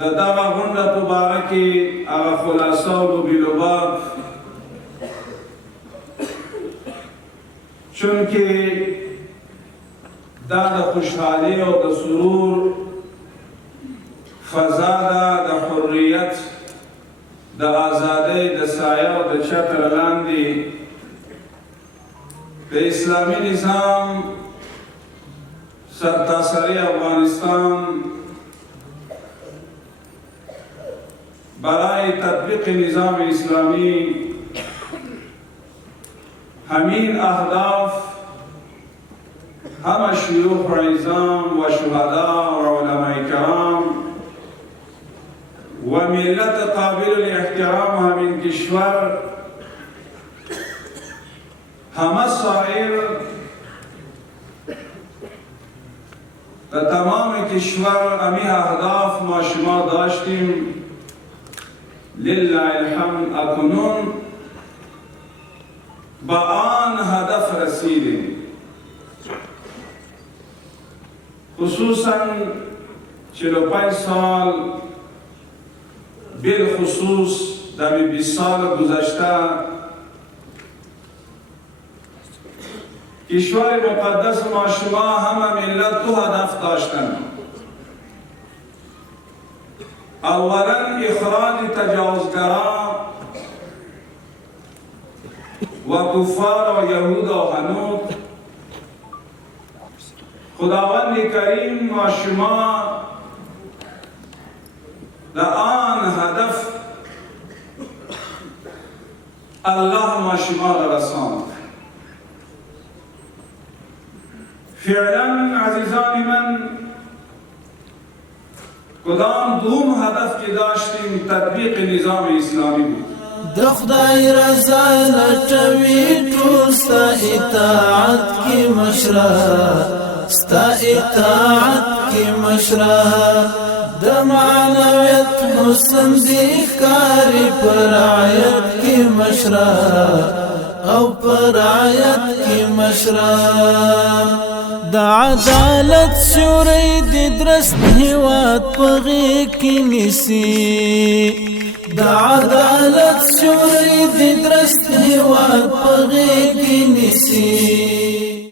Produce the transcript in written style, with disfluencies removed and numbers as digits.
د دغه غونډه په باره کې هغه خلاصه او لوبیلوباب چونکې دا د خوشحالي او د سرور فضا ده د حریت د ازادۍ د سایه او د چتر لاندې د اسلامي نظام سرتاسري افغانستان برای تطبیق نظام اسلامی همین اهداف همه شیوخ و عظام و شهداء و علماء کرام و ملت قابل الاحترام همین کشور همه سایر و تمام کشور امی اهداف ما شما داشتیم لله الحمد اکنون با آن هدف رسیدیم خصوصا 45 سال بالخصوص در 20 سال گذشته کشور مقدس ما شما همه ملت دو هدف داشتند اولا اخراج تجاوزگران و کفار و یهود و هنود خداوند کریم ما شما در آن هدف الله ما شما را رساند فعلا عزیزان من کدام دوم هدف که داشتیم تطبیق نظام اسلامی بود د خدای رضا لټوي ټول ستا اطاعت کې مشره ستا اطاعت کې مشره د معنویت حسن دي ښکاري پر رعایت کې مشره او پر رعایت کې مشره د عدالت سوري د درست هیواد په غېږ کې نیسي د عدالت سوري د درست هیواد په غېږ کې نیسي